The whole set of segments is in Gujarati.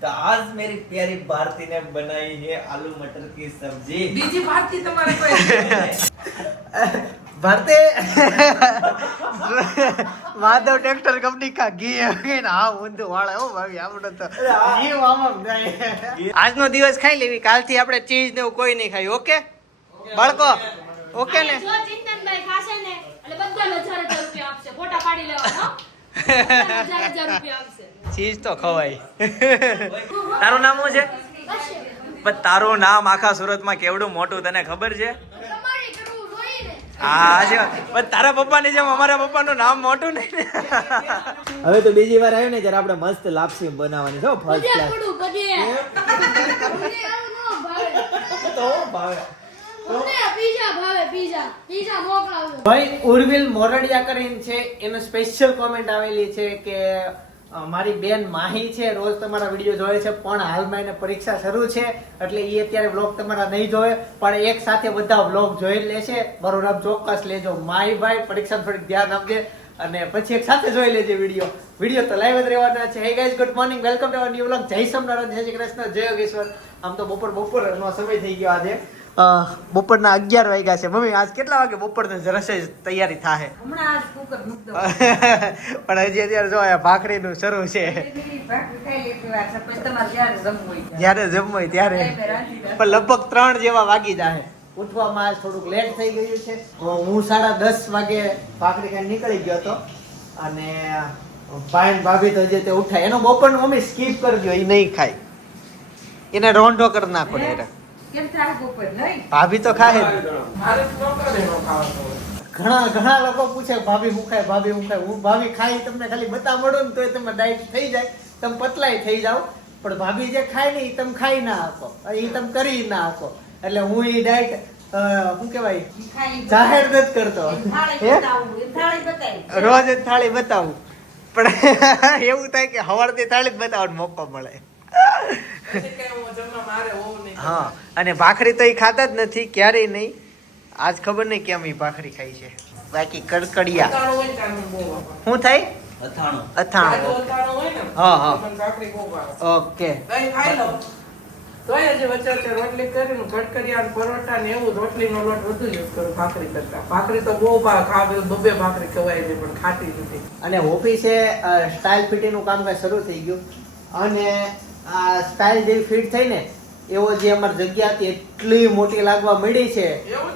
तो आज मेरी प्यारी भारती ने बनाई है आलू मटर की सब्जी। बीजी भारती तुम्हारे कोई भारते माधव ट्रैक्टर कंपनी का घी है ना હા ઊંધું વાળા હો ભાઈ આપણે તો ઘી વામમ જાય આજનો દિવસ ખાઈ લેવી કાલથી આપણે ચીઝ ને એવું કોઈ નહીં ખાય ઓકે બાળકો ઓકે ને જો ચિંતનભાઈ ખાશે ને એટલે બધાને 1000 રૂપિયા આપશે ફોટા પાડી લેવાનો 1000 રૂપિયા આપશે ચીઝ તો ખવાય તારું નામ શું છે પણ તારું નામ આખા સુરતમાં કેવડું મોટું તને ખબર છે તમારે કરવું જોઈએ ને હા છે પણ તારા પપ્પાની જેમ અમારા પપ્પાનું નામ મોટું નહીં ને હવે તો બીજી વાર આવ્યું ને જ્યારે આપણે મસ્ત લાપસી બનાવવાની છે ફર્સ્ટ કદે ક્લાસ પડું કદે મને આવું ન ભાવે તો ભાવે મને પીઝા ભાવે પીઝા મોકલાવજો ભાઈ ઉર્વિલ મોરડિયા કરીને છે એનો સ્પેશિયલ કોમેન્ટ આવેલી છે કે મારી બેન માહી છે રોજ તમારા વિડીયો જોવે છે પણ હાલમાં એને પરીક્ષા શરૂ છે એટલે એ અત્યારે વ્લોગ તમારા નહીં જોવે પણ એક સાથે બધા વ્લોગ જોઈ લેશે મારું નામ ચોક્કસ લેજો માહી ભાઈ પરીક્ષા થોડીક ધ્યાન આપજે અને પછી એક સાથે જોઈ લેજે વિડીયો તો લાઈવ જ રહેવાના છે. Hey guys good morning welcome to our new vlog. જય સોમનાથ જય શ્રી કૃષ્ણ જય યોગેશ્વર. આમ તો બપોરનો સમય થઈ ગયો આજે બપોરના 11 વાગ્યા છે. મમ્મી આજ કેટલા વાગે બપોરની રસોઈ તૈયારી થાય હમણાં આજ કુકર મૂક દો પણ હજી અત્યારે જો આ ભાખરીનું શરૂ છે ભાખરી ખાઈ લેતી વાર છે પછી તમારે જ્યારે જમવું હોય જ્યારે જમવું હોય ત્યારે પણ લગભગ 3 જેવા વાગી જાય. ઉઠવામાં આજ થોડુંક લેટ થઈ ગયું છે તો હું 10:30 વાગે ભાખરી ખાઈને નીકળી ગયો હતો અને ભાઈ ભાભી તો હજી તે ઉઠાય એનો બપોરનું મમ્મી સ્કીપ કરી દો એ નહીં ખાય એને રોંઢો કરી નાખો ડાયરેક્ટ કેમ થાય કુકર નહીં ભાભી તો ખાય જ. મારે તો ન કરે નો ખાવા ઘણા લોકો પૂછે ભાભી હું ખાય હું ભાભી ખાઈ તમને ખાલી બતા મળો ને તોય તમે ડાયટ થઈ જાય તમે પતલાય થઈ જાવ પણ ભાભી જે ખાય ને એ તમે ખાઈ ના આપો એ તમે કરી ના આપો એટલે હું એ ડાયટ શું કહેવાય જાહેર નથી કરતો રોજ જ થાળી બતાવું પણ એવું થાય કે સવારથી થાળી જ બતાવવાનો મોકો મળે. હા અને ભાખરી તો એ ખાતા જ નથી ક્યારેય નહીં. આજ ખબર નહીં કેમ એ ભાખરી ખાઈ છે. બાકી કડકડિયા શું થાય અથાણું હા ઓકે તોય હજી વચ્ચે રોટલી કરીને કડકડિયા અને પરોઠા ને એવું રોટલીનો લોટ વધુ યુઝ કરું ભાખરી કરતા. ભાખરી તો બહુ ખાવે બબે ભાખરી ખવાય છે પણ ખાતી નથી. અને ઓફિસે સ્ટાઇલ ફિટિંગનું કામકાજ શરૂ થઈ ગયું અને આ સ્ટાઇલ જેવી ફિટ થઈ ને એવો જે અમારી જગ્યા હતી એટલી મોટી લાગવા મળી છે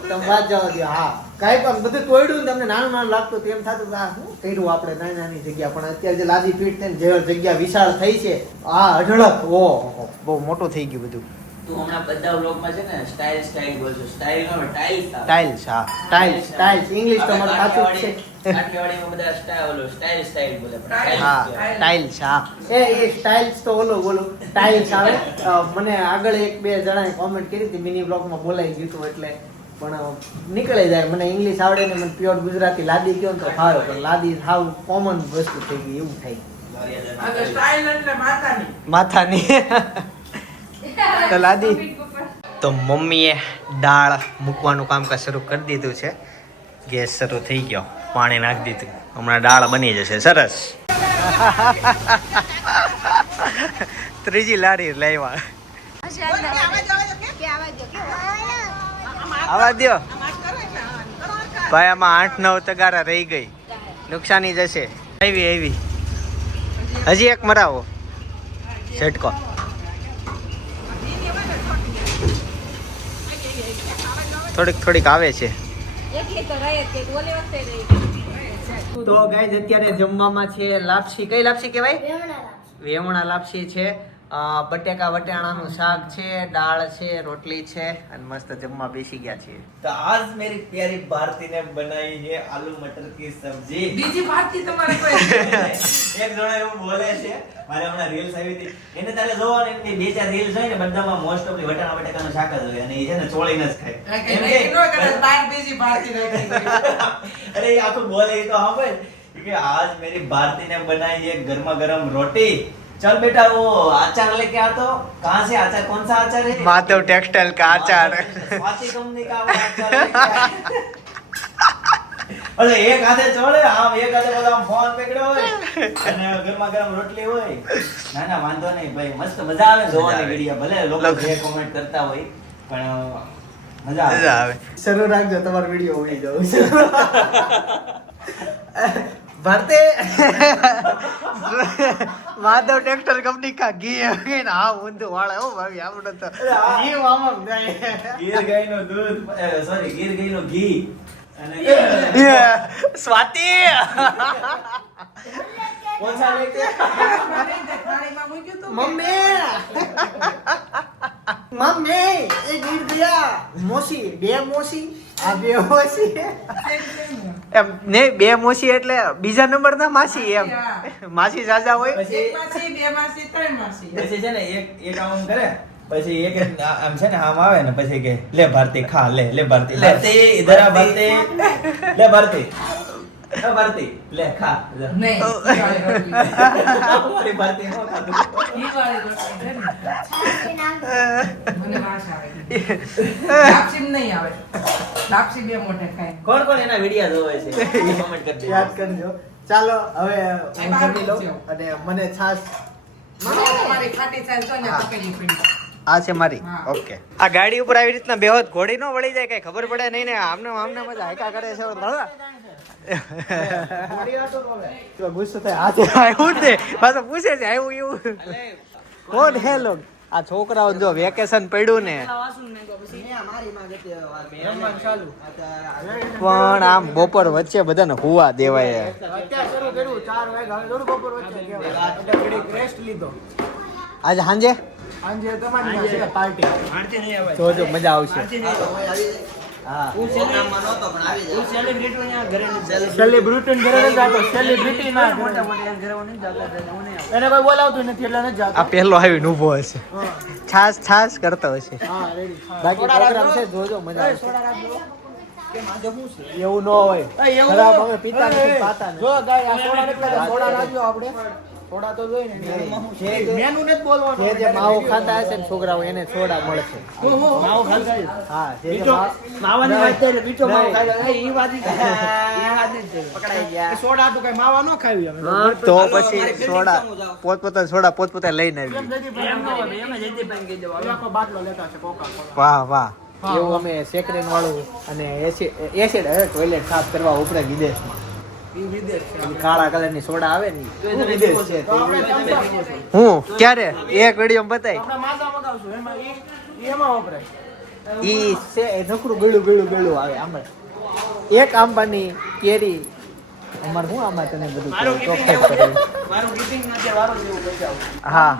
તમે વાત જવા દો. હા કાંઈ પણ બધું તોડ્યું ને તમને નાનું લાગતું તેમ થતું આ શું કર્યું આપણે નાની જગ્યા પણ અત્યારે જે લાદી ફિટ થઈને જે જગ્યા વિશાળ થઈ છે આ અઢળક ઓહો બહુ મોટું થઈ ગયું બધું. તું હમણાં બધા વ્લોગમાં છે ને સ્ટાઇલ બોલજો. સ્ટાઇલ નો ટાઇલ્સ ટાઇલ્સ હા ટાઇલ્સ ઇંગ્લિશ તો મને સાચું જ છે. કાઠિયાવાડીમાં બધા સ્ટાઇલ બોલે પણ હા ટાઇલ્સ હા એ સ્ટાઇલ્સ તો ઓલું ટાઇલ્સ આવે. મને આગળ 1-2 જણાએ કોમેન્ટ કરી હતી મિની બ્લોગમાં બોલાઈ ગયું હતું એટલે પણ નીકળી જાય. મને ઇંગ્લિશ આવડે ને મને પ્યોર ગુજરાતી લાદી કહો ને તો ફાવે પણ લાદી સાવ કોમન વસ્તુ થઈ ગઈ એવું થાય. આ તો સ્ટાઇલ એટલે માથાની તો લાદી તો મમ્મીએ દાળ મૂકવાનું કામકાજ શરૂ કરી દીધું છે. ગેસ શરૂ થઈ ગયો પાણી નાખી દીધું હમણાં દાળ બની જશે સરસ. ત્રીજી લારી લાવ્યા આવા દો ભાઈ આમાં 8-9 તગારા રહી ગઈ નુકસાની જશે. આવી હજી એક મરાવો ઝટકો થોડીક આવે છે. તો ગાઈઝ અત્યારે જમવામાં છે લાપસી. કઈ લાપસી કહેવાય? વેવણા લાપસી છે. બટેકા વટાણાનું શાક છે, દાળ છે, રોટલી છે અને મસ્ત જમવા બેસી ગયા છીએ. तो आज मेरी प्यारी भारती ने बनाई है आलू मटर की सब्जी. બીજી ભારતી તમારે કોઈ એક જણો એવું બોલે છે મારે હમણાં રીલ્સ આવી હતી એને તારે જોવાનું એમની 2-4 રીલ્સ હોય ને બધામાં મોસ્ટ ઓફલી વટાણા બટેકાનું શાક જ હોય અને એ છે ને ચોળીને જ ખાય. એનો કરે બાર બીજી ભારતી રાખી અરે એ આખું બોલે એ તો હા કે आज मेरी भारती ने बनाई है गर्मा गर्म रोटी. चल बेटा वो अचार लेके आ तो. कहाँ से अचार? कौन सा अचार है? माधव टेक्सटाइल का अचार. स्वाति कंपनी का वो अचार लेके आए. અરે એક હાથે ચોળે આમ એક હાથે બધા આમ ફોન પકડ્યો હોય અને ગરમા ગરમ રોટલી હોય. ના ના વાંધો નહીં ભાઈ, મસ્ત મજા આવે જોવાની વિડિયો. ભલે લોકો જે કોમેન્ટ કરતા હોય પણ મજા આવે. શરૂ રાખજો, તમારો વિડીયો ઉડી જાવ. ભારતે માધવ ટેક્સટાઇલ કંપની કા ઘી હા ઊંધું વાળા હો ભાઈ, આપણે તો ઘી વામક જાય. ગીર ગાયનું દૂધ, સોરી ગીર ગાયનું ઘી અને સ્વાતિ ઓછા લેકે થાળીમાં મૂક્યું તું. મમ્મી મમ્મી એ ગીર ગયા મોસી, બે મોસી આ બે મોસી એમ નહીં, બે મોસી એટલે બીજા નંબર ના માસી એમ. માસી સાજા હોય એક માસી, બે માસી, ત્રણ માસી. પછી છે ને એક આમ કરે પછી એક આમ છે ને આમ આવે ને પછી કે લે ભારતી ખા, લે ભારતી, ભારતી ઇધર આ ભારતી, લે ભારતી, ભારતી લે ખા ઇધર. નહીં, ઘીવાળી રોટલી. અમારી ભારતી નો ખાધું. ઘીવાળી રોટલી છે ને. મને વાસ આવે. લાપસી નહીં આવે. લાપસી બે મોઢે ખાય. કોણ કોણ એના વિડિયો જોવે છે કમેન્ટ કરજો. યાદ કરજો. ચાલો હવે હું જમી લઉં અને મને છાશ. તમારી ખાટી છાશ જો ને પકડી પડી. આ છે મારી. હા. ઓકે. આ ગાડી ઉપર આવી રીતના બેહોત ઘોડી નો વળી જાય, કઈ ખબર પડે નહીં ને આમને મજા હાયકા કરે છે. તો ગુસ્સો થાય આજે આવ્યું ને પાછો પૂછે છે આવ્યું એવું કોણ હે લોગ. આ છોકરાઓ જો વેકેશન પડ્યું ને પણ આમ બપોર વચ્ચે બધાને હુવા દેવાય. આજે સાંજે જોજો મજા આવશે. આ પહેલો આવીને ઊભો હશે, છાસ કરતો હશે. બાકી પ્રોગ્રામ છે, જોજો મજા આવશે. એવું ન હોય, ખરાબ અમે પીતા નથી, પાતા નથી. જે જે માવો ખાતા હશે ને છોકરાઓ એને સોડા મળશે. હા, જે જે તો પછી સોડા પોતપોતા લઈને આવી. વાહ વાહ, એવું અમે સેકરેન વાળું અને એસિડ ટોયલેટ સાફ કરવા ઉપરે વિદેશમાં કાળા કલર ની સોડા આવે ને વિદેશ છે. હું ક્યારે એક વિડીયો બતાય ઈ છે નકરું ગળું આવે. આમાં એક આંબાની કેરી અમાર હું આમાં તને બધું ચોખ્ખું કર્યું. હા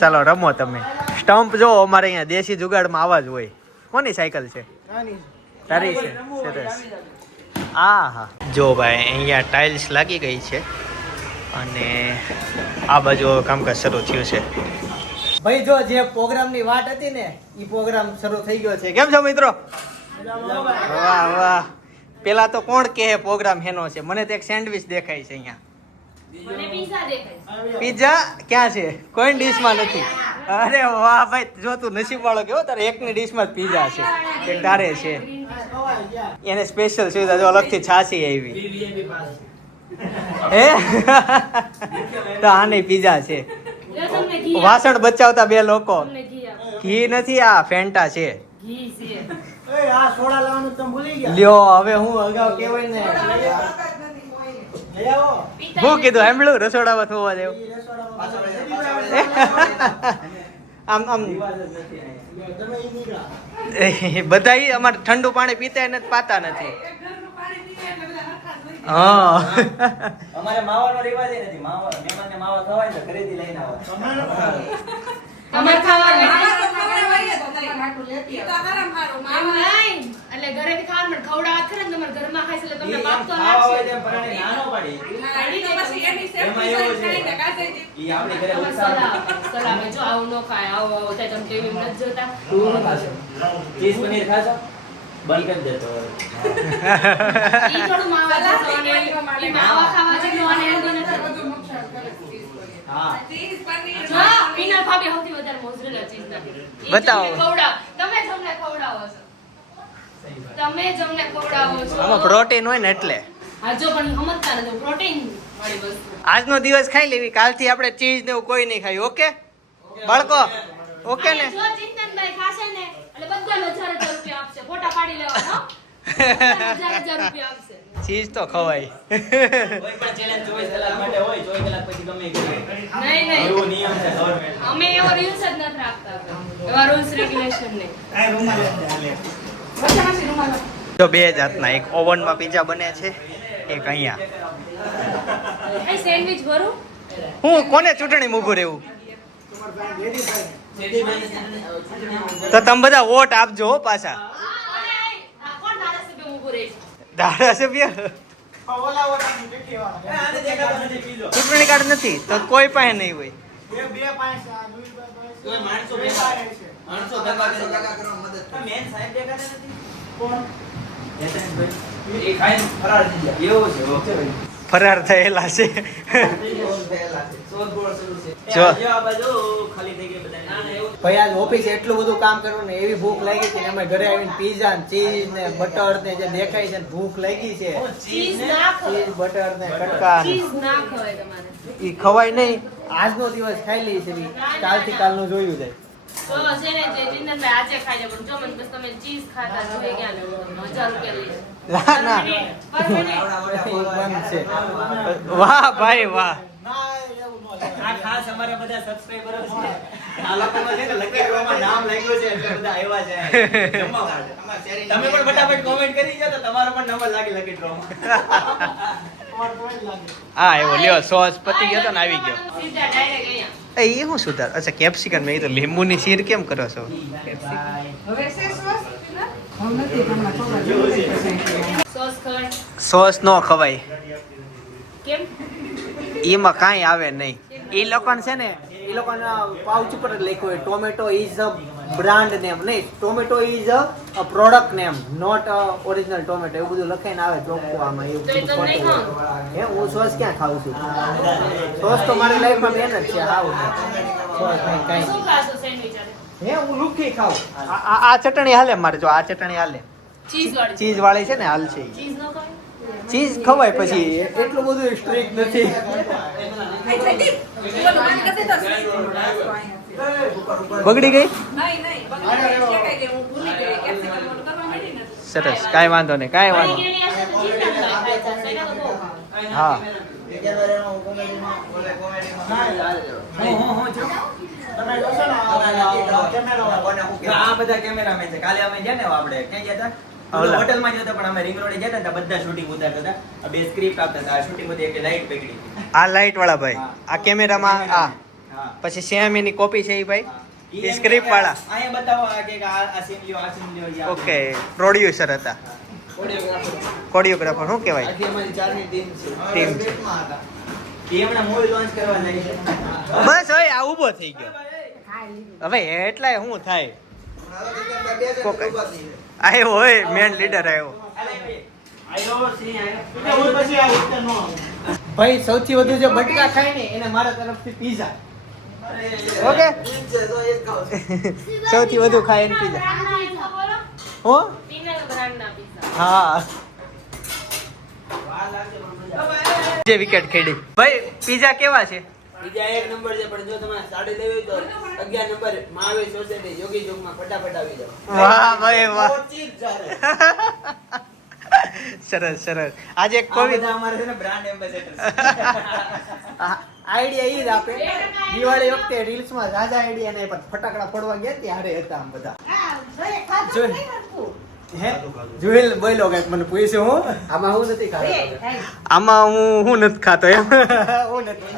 ચાલો રમો તમે. સ્ટમ્પ જો અમારે અહીંયા દેશી જુગાડમાં આવા જ હોય. કોની સાયકલ છે? તારી છે. સરસ. હા જો ભાઈ અહીંયા ટાઇલ્સ લાગી ગઈ છે અને આ બાજુ કામકાજ શરૂ થયું છે. ભાઈ જો જે પ્રોગ્રામની વાટ હતી ને એ પ્રોગ્રામ શરૂ થઈ ગયો છે. કેમ છો મિત્રો? વાહ વાહ. પેલા તો કોણ કહે પ્રોગ્રામ હેનો છે? મને તો એક સેન્ડવિચ દેખાય છે અહીંયા. મને પિઝા દેખાય. પિઝા ક્યાં છે? કોઈ ડીશમાં નથી. અરે વાહ ભાઈ, જો તું નસીબ વાળો કેવો, તારે એકની ડીશમાં જ પિઝા છે એક તારે છે. એને સ્પેશિયલ સુવિધા જો અલગથી છાસી આવી. હે તો આ નહીં પિઝા છે. તમને ઘી વાસણ બચાવતા બે લોકો. તમને ઘી આપો. ઘી નથી, આ ફેન્ટા છે. ઘી છે. લ્યો હવે હું અગાઉ કહેવાય ને હું કીધું સાંભળ્યું રસોડામાં થવા દેવું. આમ બધા અમારે ઠંડુ પાણી પીતા નથી, પાતા નથી. હા અમારે માવાનો રિવાજ નથી. મહેમાનને માવા ખવાય તો ઘરેથી લઈને આવે. તમારે ખાવાનું માવા તો ખવડાવાય તો તારી હાટુ લેતી આવે. એમ નહીં. એટલે ઘરેથી ખાવાનું પણ ખવડાવવા ખરે ને તમારે ઘરમાં ખાય છે એટલે તમને પાપ તો ખાવા હોય લાગશે. તેમ પરાણે નાનો પાડી. પાડી તો પછી એની એમાં સેફટી એવું છે. ખાઈને કાઢી દે. ઈ આપણી ઘરે તમારે ઉત્સાહ સલાહ જો આવું ન ખાય આવો ત્યાં તમે ટીવી નથી જોતા. ચીઝ પનીર ખાશો? બંધ કરી દેતો હોય. ઈ થોડું માવા જેવું અને ઈ માવા ખાવા જેવું અને એનું નથી. બધું નુકસાન કરે છે ચીઝ પનીર. હા. ચીઝ પનીર જો પીનલ ભાભી સૌથી વધારે મોઝરેલા ચીઝ નાખે. ઈ બતાવો. તમને ખવડાવ. તમે જ અમને ખવડાવો છો. સહી વાત. તમે જ અમને ખવડાવો છો. આમાં પ્રોટીન હોય ને એટલે હા, જો પણ સમજતા નથી પ્રોટીન વાળી વસ્તુ. આજનો દિવસ ખાઈ લેવી, કાલથી આપણે ચીઝ ને એવું કોઈ નહીં ખાય. ઓકે બાળકો? ઓકે ને? અને જો ચિંતનભાઈ ખાશે ને એટલે બધાને 1000 રૂપિયા આપશે. ફોટા પાડી લેવાનો. બધાને 1000 રૂપિયા આપશે. ચીઝ તો ખવાય. કોઈ પણ ચેલેન્જ 24 કલાક માટે હોય, 24 કલાક પછી ગમે એ કરીએ. નહીં નહીં, એવો નિયમ છે ગવર્નમેન્ટ. અમે એવો રૂલ્સ જ નથી રાખતા. એવા રૂલ્સ રેગ્યુલેશન નહીં. બધાના રૂમાલ આપો. જો બે જાતના, એક ઓવનમાં પીઝા બને છે, એક અહીંયા. એ સેન્ડવિચ ભરું. હું કોને ચૂંટણીમાં ઊભું રહેવું? તો તમે બધા વોટ આપજો હો પાછા. કોણ ધારાસભ્ય ઊભું રહે છે? ધારાસભ્ય આને દેખાતો નથી પીઝો. ચૂંટણી કાર્ડ નથી તો કોઈ પાસે નહીં હોય. કોઈ માણસો દગા કરવા મદદ કરે. મેન સાહેબ દેખાતા નથી. કોણ? એ ખાઈને ફરાર થઈ ગયા. એવું છે. ઓકે ભાઈ. ફરાર થયેલા છે. જો. આ બાજુ ખાલી થઈ ગઈ બધાને. ભાઈ આજ ઓફિસે એટલું બધું કામ કરવું ને એવી ભૂખ લાગી હતી ને અમે ઘરે આવીને પીઝા ને ચીઝ ને બટર ને જે દેખાય છે ને ભૂખ લાગી છે. ચીઝ ના ખવાય. ચીઝ બટર ને કટકા ને ચીઝ ના ખવાય તમારે. ઈ ખવાય નહીં. આજનો દિવસ ખાઈ લઈ છે બી. કાલથી કાલનું જોયું જાય. તો છે ને જે ચિંતનભાઈ આજે ખાઈ જાય પણ જો મને બસ તમે ચીઝ ખાતા જોઈ ગયા ને 1000 રૂપિયા લઈ ના ના પર મિનિટ. બંધ છે. વાહ ભાઈ વાહ. આ ખાસ અમારા બધા સબસ્ક્રાઇબરો છે. આ લોકોમાં છે ને લકી ડ્રોમાં નામ લાગ્યું છે એટલે બધા આવ્યા છે જમવા માટે. તમે પણ ફટાફટ કોમેન્ટ કરી દો તો તમારો પણ નંબર લાગે લકી ડ્રોમાં. હા એવો લ્યો સોસ પતી ગયો તો ને આવી ગયો. સીધા ડાયરેક્ટ અહીંયા. એ હું સુધાર? અચ્છા કેપ્સિકમ. મેં તો લીંબુની શીર કેમ કરો છો? હવે છે સોસ પીલા? હું નથી તમને ખબર. સોસ ખવાય. સોસ નો ખવાય, કેમ? એમાં કાંઈ આવે નહીં. એ લોકોને છે ને એ લોકોના પાઉચ ઉપર જ લખ્યું હોય tomato is a brand name. નહીં, tomato is a product name, not original tomato. એવું બધું લખાઈને આવે ચોખ્ખું આમાં. એવું તો એ બધું તમે નહીં ખોટું હોય. હે હું સોસ ક્યાં ખાઉં છું? સોસ તો મારી લાઈફમાં મેન જ છે. હાવ સોસ નહીં કાંઈ શું ખાશો સેન્ડવિચ આજે? નહીં. હે હું લુખી ખાઉં. આ ચટણી હાલે મારે. જો આ ચટણી હાલે. ચીઝ વાળી. ચીઝ વાળી છે ને હાલ છે. ચીઝ ન ખવાય? ચીઝ ખવાય પછી એટલું બધું સ્ટ્રિક્ટ નથી. બગડી ગઈ. સરસ, કાંઈ વાંધો નહીં, કાંઈ વાંધો મળી ગયેલી હશે તો ચિંતનભાઈ ખાય છે. એને તો બહુ ભાવે. હા. આ બધા કેમેરામેન છે. કાલે અમે ગયા ને આપણે ક્યાં ગયા હતા? ઓલા. હોટલમાં ગયા હતા પણ અમે રિંગ રોડે ગયા હતા ને ત્યાં બધા શૂટિંગ ઉતારતા હતા. આ બે સ્ક્રિપ્ટ આપતા હતા. આ શૂટિંગ બધી એક લાઈટ પકડી. આ લાઈટ વાળા ભાઈ, આ કેમેરામાં આ, હા. પછી સેમ એની કોપી છે એ ભાઈ, ઈ એ સ્ક્રિપ્ટ વાળા. અહીંયા બતાવો આ કે આ સીન લ્યો, આ સીન લ્યો, યા. ઓકે, પ્રોડ્યુસર હતા. કોરિયોગ્રાફર શું કહેવાય? ટીમ છે. એ હમણાં મૂવી લોન્ચ કરવા જાય છે. બસ હવે આ ઊભો થઈ ગયો. હવે એટલાય શું થાય? આવ્યો હોય મેન લીડર આવ્યો. ભાઈ સૌથી વધુ જે બટકા ખાય ને એને મારા તરફથી પીઝા. ઓકે. સૌથી વધુ ખાય એને પીઝા. બ્રાન્ડના પીઝા બોલો. હો? પિનલ બ્રાન્ડના પીઝા. હા. જે વિકેટ ખેડી. ભાઈ પીઝા કેવા છે? બીજા એક નંબર છે પણ જો તમારે સાડી લેવી હોય તો 11 નંબર મહાવીર સોસાયટી યોગી ચોકમાં ફટાફટ આવી જાઓ. વાહ ભાઈ વાહ. સરસ સરસ. આજે એક આ કોવિડ બધા અમારે છે ને બ્રાન્ડ એમ્બેસેડર છે. આઈડિયા ઈ જ આપે. દિવાળી વખતે રીલ્સ માં રાજા આઈડિયા ને ફટાકડા ફોડવા ગયા ત્યારે હતા આમ બધા. જોઈ. હે જોઈલ બોલો કઈક મને પૂછ્યું હું આમાં હું નથી ખાતો. આમાં હું નથી ખાતો એમ. હું નથી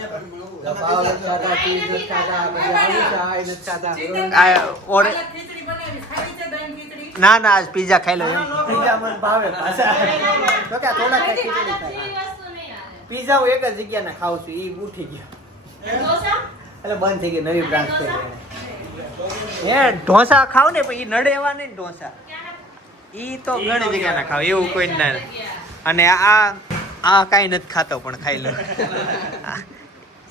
ના ના આજ પીઝા ખાઈ લો એમ. પીઝા મને ભાવે પાછા. તો કે થોડા ખાઈ ખીચડી ખાય. એવી વસ્તુ નહીં આવે. પીઝા હું એક જ જગ્યા ના ખાઉં છું. ઈ ઉઠી ગયો ઢોસા? એટલે બંધ થઈ ગઈ. નવી બ્રાન્ચ થઈ. હે ઢોસા ખાવ ને પણ ઈ નડે એવા નહીં ઢોસા. ઈ તો ઘણી જગ્યા ના ખાવ એવું કોઈ ના. અને આ કાંઈ નથી ખાતો પણ ખાઈ લો.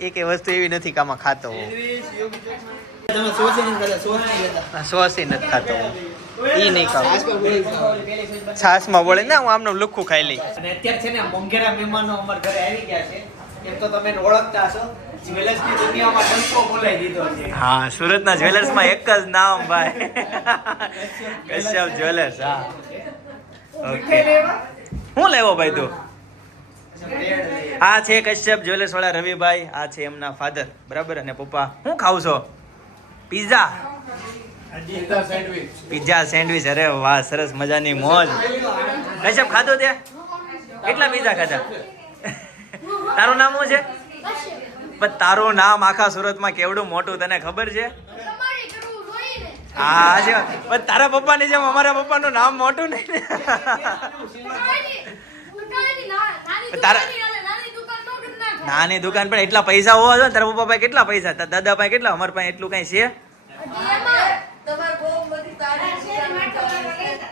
એક વસ્તુ એવી નથી કે આમાં ખાતો હોઉં. તમે સોસ નથી ખાતા, સોસ નહીં લેતા. સોસ નથી ખાતો હું. ઈ નહીં ખાવ આજકાલ બોલી ખાવ. છાસમાં બોલે ને હું આમનું લુખ્ખું ખાઈ લઈ. અને અત્યારે છે ને મોંઘેરા મહેમાનો અમારા ઘરે આવી ગયા છે. એમ તો તમે એને ઓળખતા હશો, જ્વેલર્સની દુનિયામાં ડંકો બોલાવી દીધો છે. હા, સુરતના જ્વેલર્સમાં એક જ નામ ભાઈ, કશ્યપ જ્વેલર્સ. હા, ઓકે. શું લેવો ભાઈ તું? આ છે કશ્યપ જ્વેલર્સ વાળા રવિભાઈ, આ છે એમના ફાધર, બરાબર. અને પપ્પા શું ખાવ છો? Pizza pizza sandwich. અરે વાહ, સરસ મજાની મોજ. કશ્યપ ખાધો તે? કેટલા પિઝા ખાધા? તારું નામ શું છે? પણ તારું નામ આખા સુરતમાં કેવડું મોટું તને ખબર છે? તમારી કરવું જોઈએ ને. હા છે, પણ તારા પપ્પાની જેમ અમારા પપ્પાનું નામ મોટું નહીં ને. નાની તારા- દુકાન નાની દુકાન નો કરી નાખે. નાની દુકાન પણ એટલા પૈસા હોવા જોઈએ ને. તારા પપ્પા પાસે કેટલા પૈસા? તારા દાદા પાસે કેટલા? અમારા પાસે એટલું કઈ છે? હજી એમાં તમારે બહુ બધી તારીફ છે.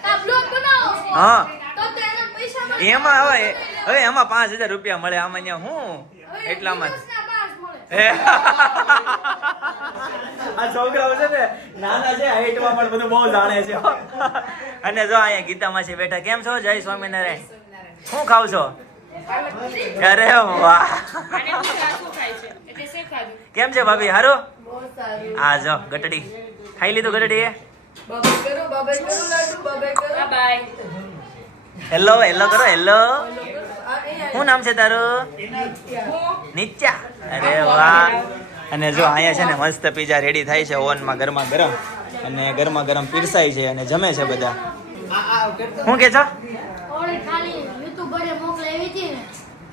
આ બ્લોગ બનાવો છો. હા. તો તો એના પૈસા મળે. એમાં હવે એમાં 5,000 રૂપિયા મળે. આમાં અહીંયા હું એટલામાં જ. દિવસના 5 મળે. આ છોકરાઓ છે ને નાના છે, હાઈટમાં પણ બધું બહુ જાણે છે. અને જો અહીંયા ગીતા માસી બેઠા. કેમ છો? જય સ્વામિનારાયણ. શું ખાવ છો? અરે વાહ, કેમ છે ભાભી? હારું? બહુ સારું. આ જો ગટડી ખાઈ લીધું. ગટડી એ બાબાઈ કરો લાડુ, બાબાઈ કરો. હેલો હેલો કરો. હેલો, આ અહીંયા શું નામ છે તારું? નિત્યા. અરે વાહ. અને જો અહીંયા છે ને મસ્ત પીઝા રેડી થાય છે ઓવનમાં, ગરમા ગરમ. અને ગરમા ગરમ પીરસાય છે અને જમે છે બધા. શું કે છો? ઓળી ખાલી યુટ્યુબરે મોકલાવી હતી ને.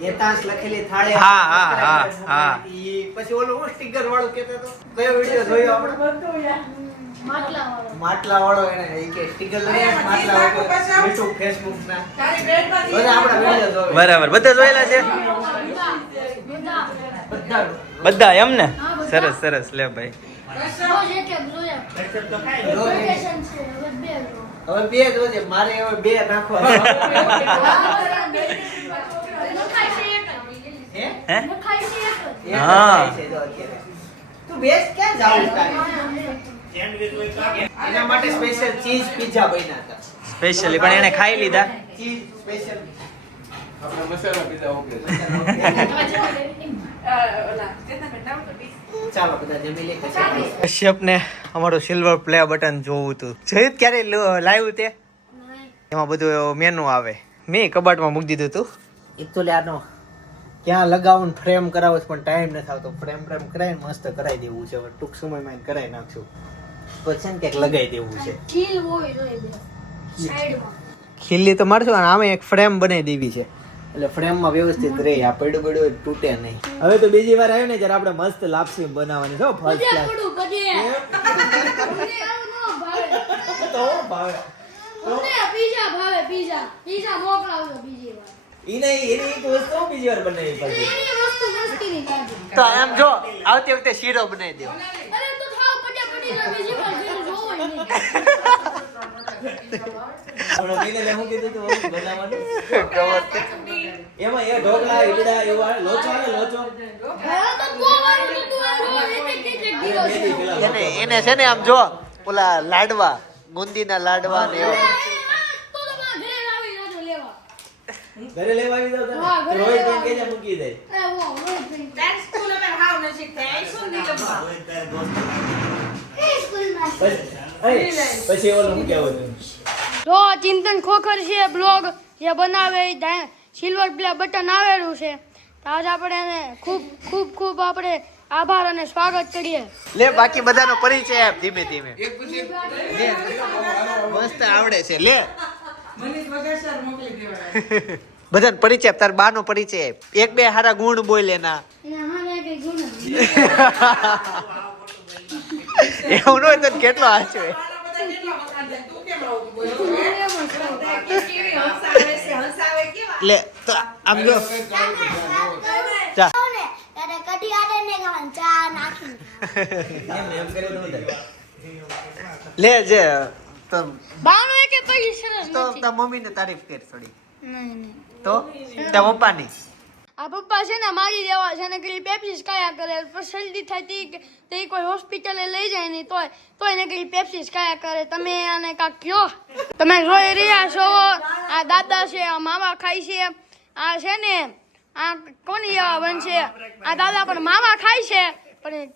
એતાંશ લખેલી થાળી. હા, હા, હા, હા. ઈ પછી ઓલું હું સ્ટીકર વાળું કહેતો હતો. કયો વિડિયો જોયો આપણે? માટલા વાળો. માટલા વાળો એને ઈ કે સ્ટીકર લઈ આવ, માટલા વાળો YouTube Facebook ના તારી બેટમાંથી બધા આપણા વિડિયો જોવે. બરાબર, બધા જોયેલા છે બધા. બધા બધા એમ ને? સરસ સરસ. લે ભાઈ, રોજ એક એક જોયા. લોકેશન છે હવે 2 જો. હવે બે જોજે, મારે હવે બે નાખવા. નખાય છે એક જ. હે? હે? નખાય છે એક જ. એક હા. થાય છે જો અત્યારે. તું બેસ ક્યાં જાવ તારે? એના માટે સ્પેશિયલ ચીઝ પિઝા બન્યા હતા. સ્પેશિયલી પણ એને ખાઈ લીધા. Cheese special. ચાલો બધા જમી લે પછી. કશ્યપ ને અમારું સિલ્વર પ્લે બટન જોવું હતું. જોયું ક્યારે લાવ્યું તે? એમાં બધું મેનુ આવે. મેં કબાટમાં મૂકી દીધું હતું. એકચ્યુઅલી આનો ક્યાં લગાવું ફ્રેમ કરાવો છે પણ ટાઈમ નથી આવતો. ફ્રેમ કરાવીને મસ્ત કરાવી દેવું છે. હવે ટૂંક સમયમાં એને કરાવી નાખશું. પછી છે ને ક્યાંક લગાવી દેવું છે. ખીલ હોય જોઈએ બે સાઈડમાં. ખીલ્લી તો મારશું અને આમે એક ફ્રેમ બનાવી દેવી છે. એટલે ફ્રેમમાં વ્યવસ્થિત રહે. આ પડ્યું પડ્યું તૂટે નહીં. હવે તો બીજી વાર આવ્યું ને ત્યારે આપણે મસ્ત લાપસી બનાવવાની છે ફર્સ્ટ કદે ક્લાસ. પડું કદે. મને આવું ન ભાવે. તો ભાવે મને પીઝા ભાવે પીઝા. પીઝા મોકલાવજો બીજી વાર. એની એક વસ્તુ બીજી વાર બનાવી પડશે. એની વસ્તુ મસ્તીની કાઢી. તો એમ જો આવતી વખતે શીરો બનાવી દો. અરે તો ખાવ પડી જાય બીજી વાર જેવું જોવો નહીં. આપણે પહેલા હું કીધું તું બનાવવાનું એમાં એ ઢોકળા ઈડડા એવા લોચો ને લોચો હવે તો બહુ વાર નતું આવ્યું. એક એક દિવસ એને છે ને આમ જો ઓલા લાડવા, બુંદીના લાડવા ને એવા. તો તમારા ઘરે આવી જાજો લેવા. ઘરે લેવા આવી જાવ હા, તમે ઘરે રોહિત લેવા બેન કેજા મૂકી દે એ વો રોજ થઈ. તારી સ્કૂલ અમે હાવ નજીક થાય. આઈ શું નીલમમાં? એ સ્કૂલમાં પછી ઓલું હું કેવું હતું તો ચિંતન ખોખર છે બ્લોગ જે બનાવે સિલ્વર પ્લે બટન આવેલું છે. તો આજ આપણે એને ખૂબ ખૂબ ખૂબ આપણે આભાર અને સ્વાગત કરીએ. લે બાકી બધાનો પરિચય આપ ધીમે ધીમે. લે, મસ્ત આવડે છે. લે મનીષ વગેસર મોકલી દેવાય. બધાનો પરિચય આપ. તાર બાનો પરિચય આપ. એક બે હારા ગુણ બોલ એના. એને હારે કઈ ગુણ એવું ન હોય તો કેટલો હાચવે. આના બધા કેટલા વખાણ થાય. તું કેમ આવું બોલ્યો? કેવી હંસાવે કેવા? લે તો આમ જો ચા. એમ કર્યું તો બધા લે જે તો બાનો એકે પૈસા સરસ તો નથી. તાર મમ્મીને તારીફ કરી થોડી. નહીં નહીં તો તાર પપ્પાની આ પપ્પા છે ને મારી દેવા છે ને કરી પેપ્સીસ કાયા કરે પણ શરદી થાય તે કોઈ હોસ્પિટલે લઈ જાય નહીં તોય ને કરી પેપ્સીસ કાયા કરે. તમે આને કાંક કયો. તમે જોઈ રહ્યા છો આ દાદા છે, આ માવા ખાય છે, આ છે ને આ કોની જેવા બનશે, આ દાદા પણ માવા ખાય છે પણ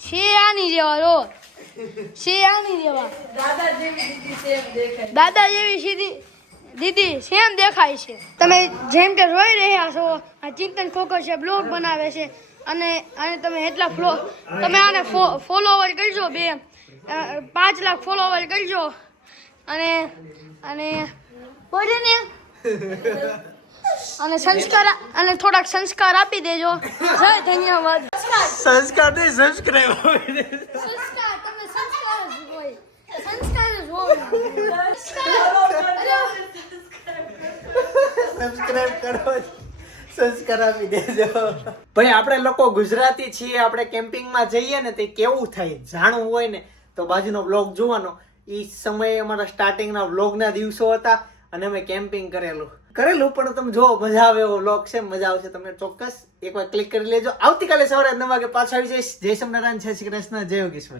શિયાની જેવા રો શિયાની જેવા દાદા જેવી દીદી સેમ દેખાય. દાદા જેવી સીધી દીદી સેમ દેખાય છે. તમે જેમ કે જોઈ રહ્યા છો આ ચિંતન ખોખર છે, બ્લોગ બનાવે છે અને તમે એટલા તમે આને ફોલોવર કરજો, 5 લાખ ફોલોવર કરજો અને બોલે ને અને સંસ્કાર અને થોડાક સંસ્કાર આપી દેજો. જય ધન્યવાદ. સંસ્કાર નહીં, સબસ્ક્રાઇબ સંસ્કાર તમે સંસ્કાર જ હોય, સંસ્કાર જ હોય. સબસ્ક્રાઇબ કરો, સંસ્કાર આપી દેજો. ભાઈ આપણે લોકો ગુજરાતી છીએ, આપણે કેમ્પિંગમાં જઈએ ને તે કેવું થાય જાણવું હોય ને તો બાજુનો વ્લોગ જોવાનો. એ સમયે અમારા સ્ટાર્ટિંગના વ્લોગના દિવસો હતા અને અમે કેમ્પિંગ કરેલું પણ તમે જો મજા આવે એવો વ્લોગ છે, મજા આવશે. તમે ચોક્કસ એકવાર ક્લિક કરી લેજો. આવતીકાલે સવારે 9 વાગે પાછા આવી જઈશ. જય સ્વામિનારાયણ, જય શ્રી કૃષ્ણ, જય યોગેશ્વર.